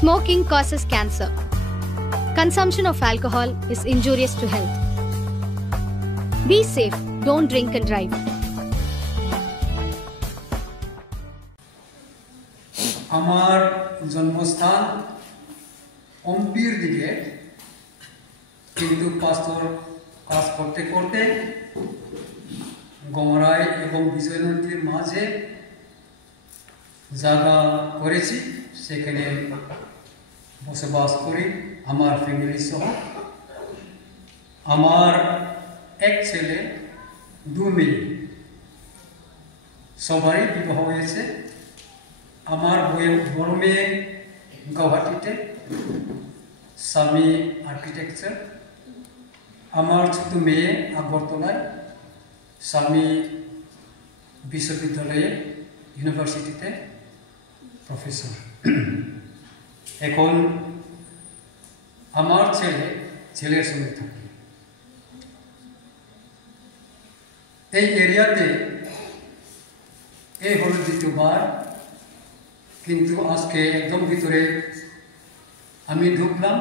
Smoking causes cancer. Consumption of alcohol is injurious to health. Be safe, don't drink and drive. আমার জন্মস্থান অম্পির দিকে, কিন্তু পাস্তর কাজ করতে করতে গমরাই এবং বিজয় নদীর মাঝে জায়গা করেছি, সেখানে বসবাস করি আমার ফ্যামিলি সহ। আমার এক ছেলে, 2 মেয়ে, সবারই বিবাহ হয়েছে। আমার বড় মেয়ে গুয়াহাটিতে, স্বামী আর্কিটেকচার। আমার ছোট মেয়ে আগরতলায়, স্বামী বিশ্ববিদ্যালয়ে ইউনিভার্সিটিতে প্রফেসর। এখন আমার ছেলের সঙ্গে থাকে। এই এরিয়াতে এই হলো দ্বিতীয়বার, কিন্তু আজকে একদম ভিতরে আমি ঢুকলাম।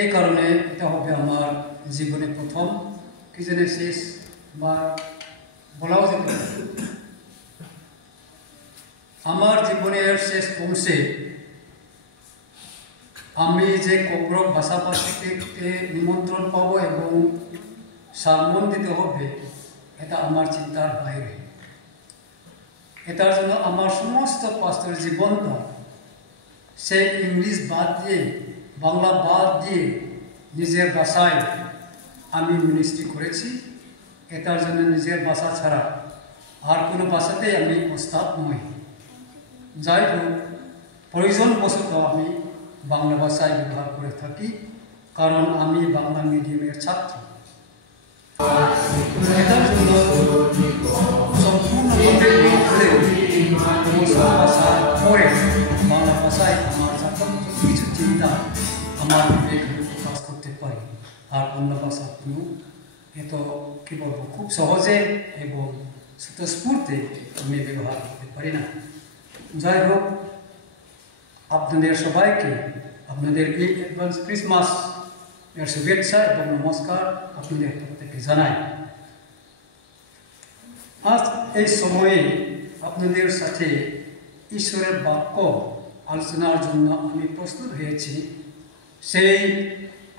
এই কারণে এটা হবে আমার জীবনে প্রথম, কি জানে শেষ বা বলাও যেতে পারে। আমার জীবনের শেষ অংশে আমি যে কৌরব ভাষাভাষীকে নিমন্ত্রণ পাবো এবং সম্মান দিতে হবে, এটা আমার চিন্তার বাইরে। এটার জন্য আমার সমস্ত পাস্টর জীবনটা সেই ইংলিশ বাদ দিয়ে, বাংলা বাদ দিয়ে নিজের ভাষায় আমি মিনিস্ট্রি করেছি। এটার জন্য নিজের ভাষা ছাড়া আর কোনো ভাষাতেই আমি ওস্তাদ নই। যাই হোক, প্রয়োজনবশত আমি বাংলা ভাষায় ব্যবহার করে থাকি, কারণ আমি বাংলা মিডিয়ামের ছাত্র। এটার জন্য সম্পূর্ণভাবে ভাষা পড়ে বাংলা ভাষায় আমার কিছু চিন্তা আমার প্রকাশ করতে পারি। আর অন্য ভাষা কোনো এত কী বলবো, খুব সহজে এবং স্বতঃস্ফূর্তে আমি ব্যবহার করতে পারি না। যাই হোক, আপনাদের সবাইকে আপনাদের এই অ্যাডভান্স ক্রিসমাস এর শুভেচ্ছা এবং নমস্কার আপনাদের প্রত্যেককে জানাই। আজ এই সময়ে আপনাদের সাথে ঈশ্বরের বাক্য আলোচনার জন্য আমি প্রস্তুত হয়েছি। সেই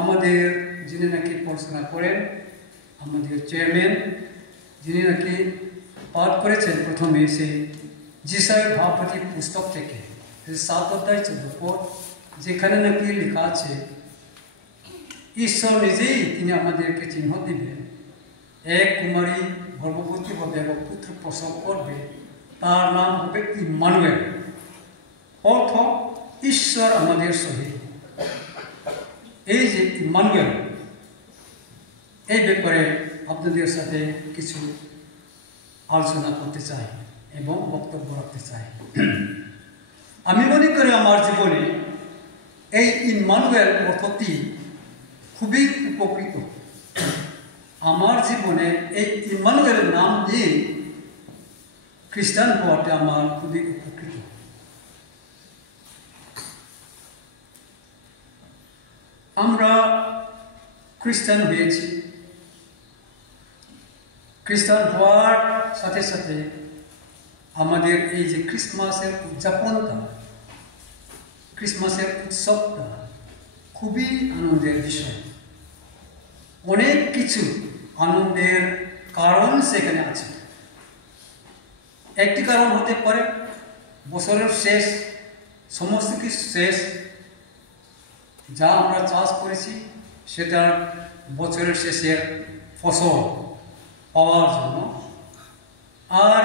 আমাদের যিনি নাকি পড়াশোনা করেন, আমাদের চেয়ারম্যান, যিনি নাকি পাঠ করেছেন প্রথমে সেই যিশায় ভাবপতি পুস্তক থেকে 7 অধ্যায় 14 পদ, যেখানে নাকি লেখা আছে ঈশ্বর নিজেই তিনি আমাদেরকে চিহ্ন দিবেন। এক কুমারী গর্ভবতী হবে এবং পুত্র প্রসব করবে, তার নাম হবে ইম্মানুয়েল, অর্থ ঈশ্বর আমাদের সহিত। এই যে ইম্মানুয়েল, এই ব্যাপারে আপনাদের সাথে কিছু আলোচনা করতে চাই এবং বক্তব্য রাখতে চাই। আমি মনে করি আমার জীবনে এই ইম্মানুয়েল অর্থটি খুবই উপকৃত। আমার জীবনে এই ইম্মানুয়েলের নাম দিয়ে খ্রিস্টান হওয়াটা আমার খুবই উপকৃত। আমরা খ্রিস্টান হয়েছি। খ্রিস্টান হওয়ার সাথে সাথে আমাদের এই যে ক্রিসমাসের উদযাপনটা, ক্রিসমাসের উৎসবটা খুবই আনন্দের বিষয়। অনেক কিছু আনন্দের কারণ সেখানে আছে। একটি কারণ হতে পারে বছরের শেষ, সমস্ত কিছু শেষ, যা আমরা চাষ করেছি সেটা বছরের শেষের ফসল পাওয়ার জন্য। আর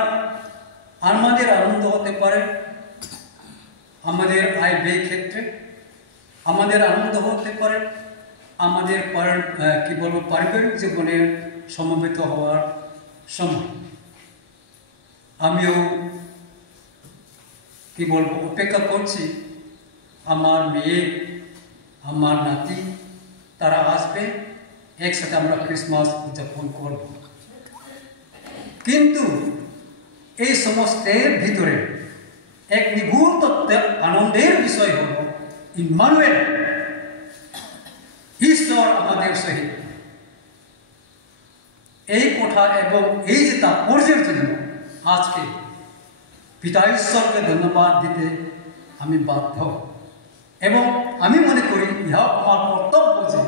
আমাদের আনন্দ হতে পারে আমাদের আয় ব্যয় ক্ষেত্রে, আমাদের আনন্দ হতে পারে আমাদের কি বলবো পারিবারিক জীবনের সমবেত হওয়ার সময়। আমিও কি বলবো অপেক্ষা করছি আমার মেয়ে, আমার নাতি, তারা আসবে, একসাথে আমরা ক্রিসমাস উদযাপন করব। কিন্তু এই সমস্তের ভিতরে এক নিগূঢ় আনন্দের বিষয় হল ইম্মানুয়েল, ঈশ্বর আমাদের সহিত। এই কথা এবং এই যে তাৎপর্যের জন্য আজকে পিতা ঈশ্বরকে ধন্যবাদ দিতে আমি বাধ্য, এবং আমি মনে করি ইহা আমার কর্তব্য যে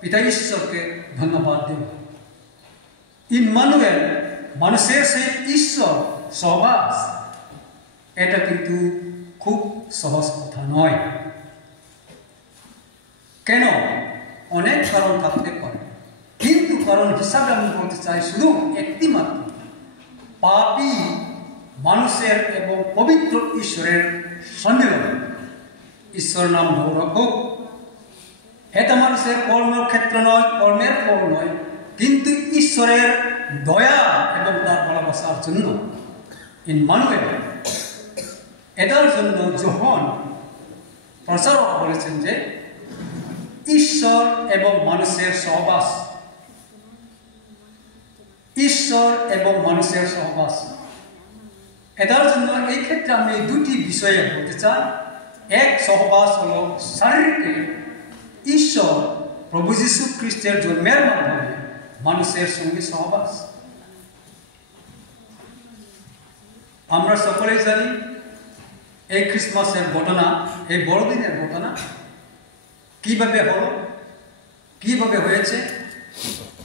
পিতা ঈশ্বরকে ধন্যবাদ দেব। ইম্মানুয়েল, মানুষের সেই ঈশ্বর সহবাস, এটা কিন্তু খুব সহজ কথা নয়। কেন? অনেক কারণ থাকতে পারে, কিন্তু কারণ হিসাবে আমি বলতে চাই শুধু একটি মাত্র, পাপী মানুষের এবং পবিত্র ঈশ্বরের সম্মিলন। ঈশ্বর নাম গৌরব, এটা মানুষের কর্মক্ষেত্র নয়, কর্মের ফল নয়, কিন্তু ঈশ্বরের দয়া এবং তার ভালোবাসার জন্য ইম্মানুয়েল। এটার জন্য যখন প্রচারক বলেছেন যে ঈশ্বর এবং মানুষের সহবাস, ঈশ্বর এবং মানুষের সহবাস, এটার জন্য এই ক্ষেত্রে আমি দুটি বিষয়ে বলতে চাই। এক সহবাস হল শারীরিক, ঈশ্বর প্রভু যীশু খ্রিস্টের জন্মের মাধ্যমে মানুষের সঙ্গে সহবাস। আমরা সকলেই জানি এই খ্রিস্টমাসের ঘটনা, এই বড়দিনের ঘটনা কিভাবে হলো, কিভাবে হয়েছে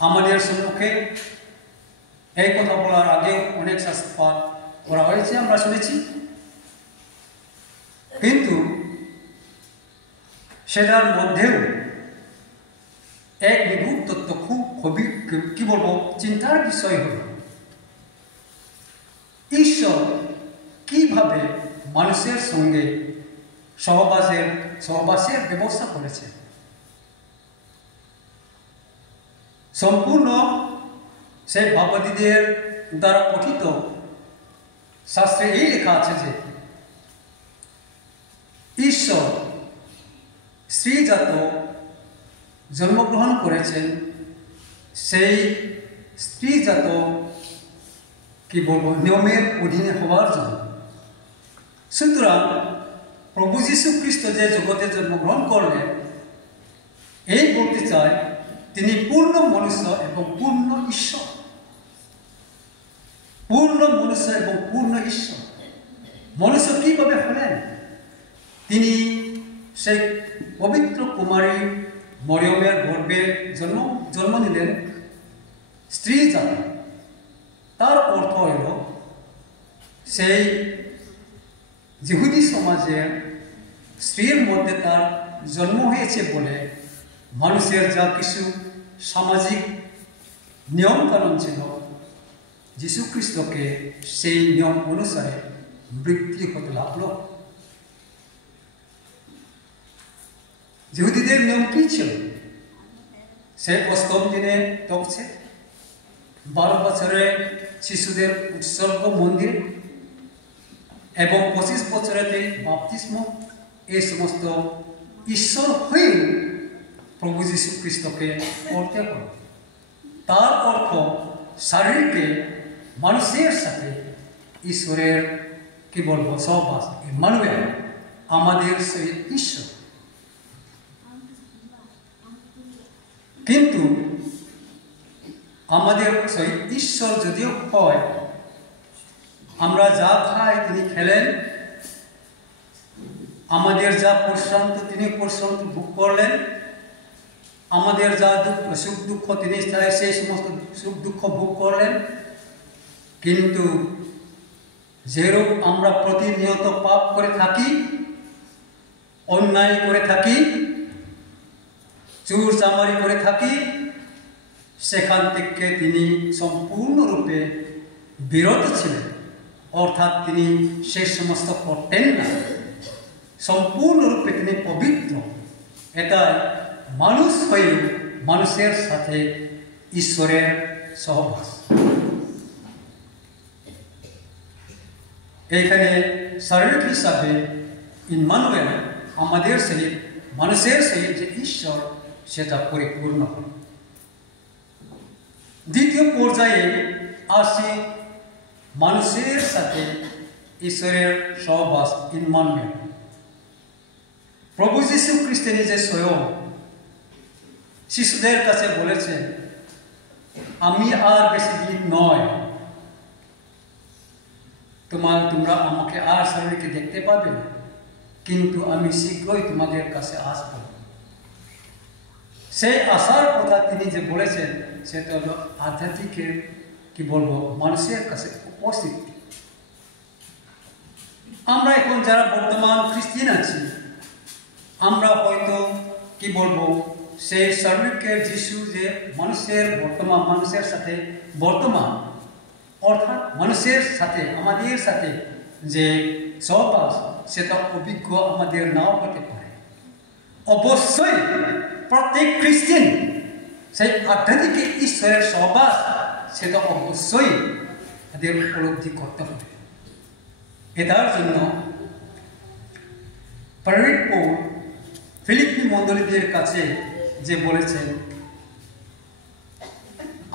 আমাদের সম্মুখে। এই কথা বলার আগে অনেক শাস্ত্রপাঠ করা হয়েছে, আমরা শুনেছি, কিন্তু সেটার মধ্যেও এক নিগূঢ় তত্ত্ব খুবই কি বলবো চিন্তার বিষয় হল ঈশ্বর কিভাবে মানুষের সঙ্গে সহবাসের ব্যবস্থা করেছে। সম্পূর্ণ সেই ভাববাদীদের দ্বারা কথিত শাস্ত্রে এই লেখা আছে যে ঈশ্বর স্ত্রীজাত জন্মগ্রহণ করেছেন, সেই স্ত্রীজাত কি বলবো নিয়মের অধীনে হওয়ার জন্য। সুতরাং প্রভু যীশু খ্রিস্ট যে জগতে জন্মগ্রহণ করলেন, এই বলতে চাই তিনি পূর্ণ মনুষ্য এবং পূর্ণ ঈশ্বর। পূর্ণ মনুষ্য এবং পূর্ণ ঈশ্বর। মনুষ্য কিভাবে হলেন? তিনি সেই পবিত্র কুমারী মরিয়মের গর্ভে জন্ম নিলেন, স্ত্রী জাত। তার অর্থ হল সেই ইহুদি সমাজের স্ত্রীর মধ্যে তার জন্ম হয়েছে বলে মানুষের যা কিছু সামাজিক নিয়মকানুন ছিল, যীশু খ্রিস্টকে সেই নিয়ম অনুসারে মৃত্যু হতে লাগল। ইহুদিদের নিয়ম কি ছিল? সে অষ্টম দিনে তকছে, 12 বছরে শিশুদের উৎসর্গ মন্দির এবং 25 বছরেতে বাপ্তিস্ম, এই সমস্ত ঈশ্বর হয়ে প্রভু যীশু খ্রিস্টকে করতে হবে। তার অর্থ শারীরিক মানুষের সাথে ঈশ্বরের কি বলবো সহবাস, ইম্মানুয়েল, আমাদের সেই ঈশ্বর। কিন্তু আমাদের সেই ঈশ্বর যদিও হয়, আমরা যা খাই তিনি খেলেন, আমাদের যা প্রশান্ত তিনি প্রশান্ত ভোগ করলেন, আমাদের যা সুখ দুঃখ তিনি সেই সমস্ত সুখ দুঃখ ভোগ করলেন। কিন্তু যেরূপ আমরা প্রতিনিয়ত পাপ করে থাকি, অন্যায় করে থাকি, চুর চামারি করে থাকি, সেখান থেকে তিনি সম্পূর্ণরূপে বিরত ছিলেন, অর্থাৎ তিনি সে সমস্ত করতেন না। সম্পূর্ণরূপে তিনি পবিত্র। এটাই মানুষ হয়ে মানুষের সাথে ঈশ্বরের সহবাস। এইখানে শারীরিক হিসাবে ইম্মানুয়েল আমাদের সহিত মানুষের সহিত যে ঈশ্বর, সেটা পরিপূর্ণ হয়। দ্বিতীয় পর্যায়ে আসি মানুষের সাথে ঈশ্বরের সহবাস ইম্মানুয়েল। প্রভু যীশু খ্রিস্ট নিজে স্বয়ং শিশুদের কাছে বলেছেন, আমি আর বেশি দিন নয়, তোমরা আমাকে আর শরীরকে দেখতে পাবে না, কিন্তু আমি শীঘ্রই তোমাদের কাছে আসব। সেই আসার কথা তিনি যে বলেছেন সেটা হলো আধ্যাত্মিকের কি বলবো মানুষের কাছে উপস্থিতি। আমরা এখন যারা বর্তমান খ্রিস্টান আছি, আমরা হয়তো কি বলবো সেই স্বর্গের যিশু যে মানুষের সাথে বর্তমান অর্থাৎ মানুষের সাথে আমাদের সাথে যে সহবাস সেটা অভিজ্ঞ আমাদের নাও হতে পারে। অবশ্যই প্রত্যেক খ্রিস্টান সেই আধ্যাত্মিক ঈশ্বরের সহবাস সেটা অবশ্যই তাদের উপলব্ধি করতে হবে। এটার জন্য প্রেরিত পৌল ফিলিপ্পি মণ্ডলীদের কাছে যে বলেছেন,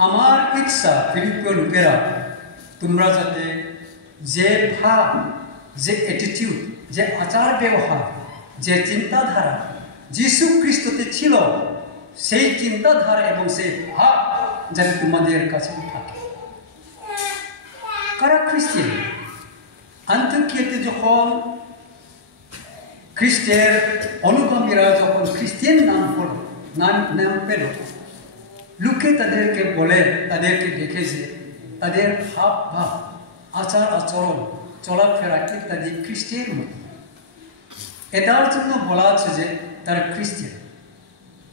আমার ইচ্ছা ফিলিপ্পীয় লোকেরা তোমরা যাতে যে ভাব, যে অ্যাটিটিউড, যে আচার ব্যবহার, যে চিন্তাধারা যীশু খ্রিস্টতে ছিল, সেই চিন্তাধারা এবং সেই ভাব যাতে তোমাদের কাছে থাকে। কারা খ্রিস্টান? আন্তিওকিয়াতে যখন খ্রিস্টের অনুগামীরা যখন খ্রিস্টান নাম পেল, লোকে তাদেরকে বলে, তাদেরকে দেখে যে তাদের ভাব ভাব, আচার আচরণ, চলাফেরা ইত্যাদি খ্রিস্টের মতো। এটার জন্য বলা আছে যে তারা খ্রিস্টান।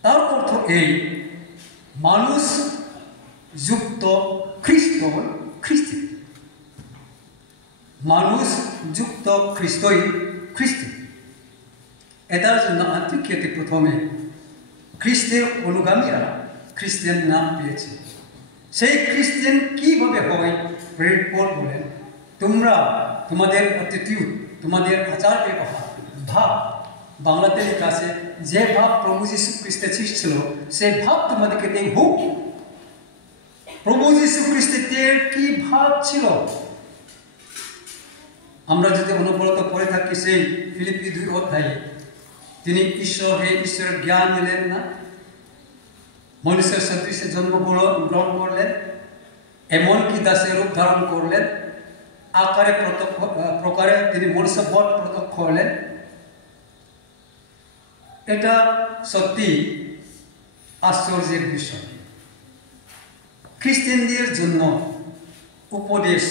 তার অর্থ এই, মানুষ যুক্ত খ্রিস্ট খ্রিস্টান, মানুষ যুক্ত খ্রিস্টই খ্রিস্টান। এটার জন্য আন্তিওকিয়াতে প্রথমে খ্রিস্টের অনুগামীরা খ্রিস্টান নাম পেয়েছে। সেই খ্রিস্টান কিভাবে হয়? প্রেরিত পৌল বলেন, তোমরা তোমাদের অ্যাটিটিউড, তোমাদের আচার ব্যবহার, ভাব, বাংলাতে লেখা আছে যে ভাব প্রভু যীশু খ্রিস্টে ছিল সেই ভাব তোমাদেরকে দেখব। প্রভু যীশু খ্রিস্টের কি ভাব ছিল আমরা যদি অনবরত পড়ে থাকি সেই ফিলিপ্পি 2 অধ্যায়ে, তিনি ঈশ্বরের জ্ঞান নিলেন না, মনুষ্যের সদৃশে জন্মগ্রহণ করলেন, এমনকি দাসের রূপ ধারণ করলেন, প্রকারে তিনি মনুষ্যবধ প্রত্যক্ষ হলেন। এটা সত্যি আশ্চর্যের বিষয়। খ্রিস্টানদের জন্য উপদেশ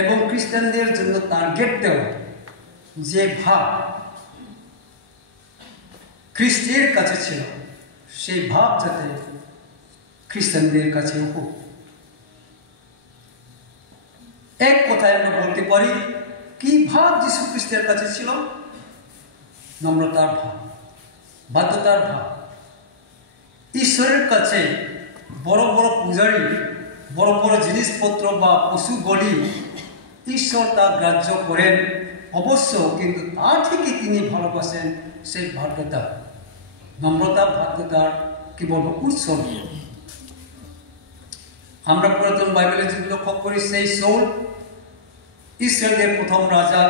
এবং খ্রিস্টানদের জন্য টার্গেট দেওয়া যে ভাব খ্রিস্টের কাছে ছিল, সেই ভাব যাতে খ্রিস্টানদের কাছে হোক। এক কথায় আমরা বলতে পারি, কি ভাব যীশু খ্রিস্টের কাছে ছিল? নম্রতার ভাব, বাধ্যতার ভাব। ঈশ্বরের কাছে বড় বড় পূজারী, বড় বড় জিনিসপত্র বা পশু বলি ঈশ্বর তা গ্রাহ্য করেন অবশ্য, কিন্তু তার থেকে তিনি ভালোবাসেন সেই বাধ্যতা, নম্রতা, বাধ্যতার কি বলবো উৎসব। আমরা পুরাতন বাইবেলে যদি লক্ষ্য করি, সেই সৌল ইসরায়েলের প্রথম রাজা,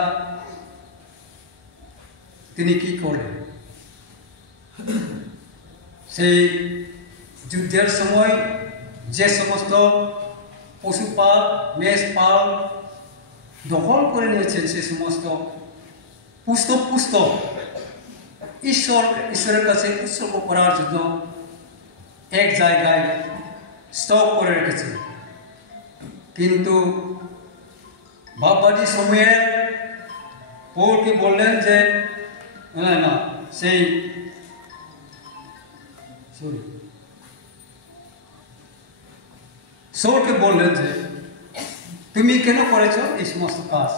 তিনি কি করলেন? সেই যুদ্ধের সময় যে সমস্ত পশুপাল, মেষপাল দখল করে নিয়েছেন, সে সমস্ত পুস্তক ঈশ্বরের কাছে উৎসর্গ করার জন্য এক জায়গায় স্টক করে রেখেছে। কিন্তু বাবাজি সময়ে পৌলকে বললেন যে না, সেই সৌলকে বললেন যে তুমি কেন করেছ এই সমস্ত কাজ?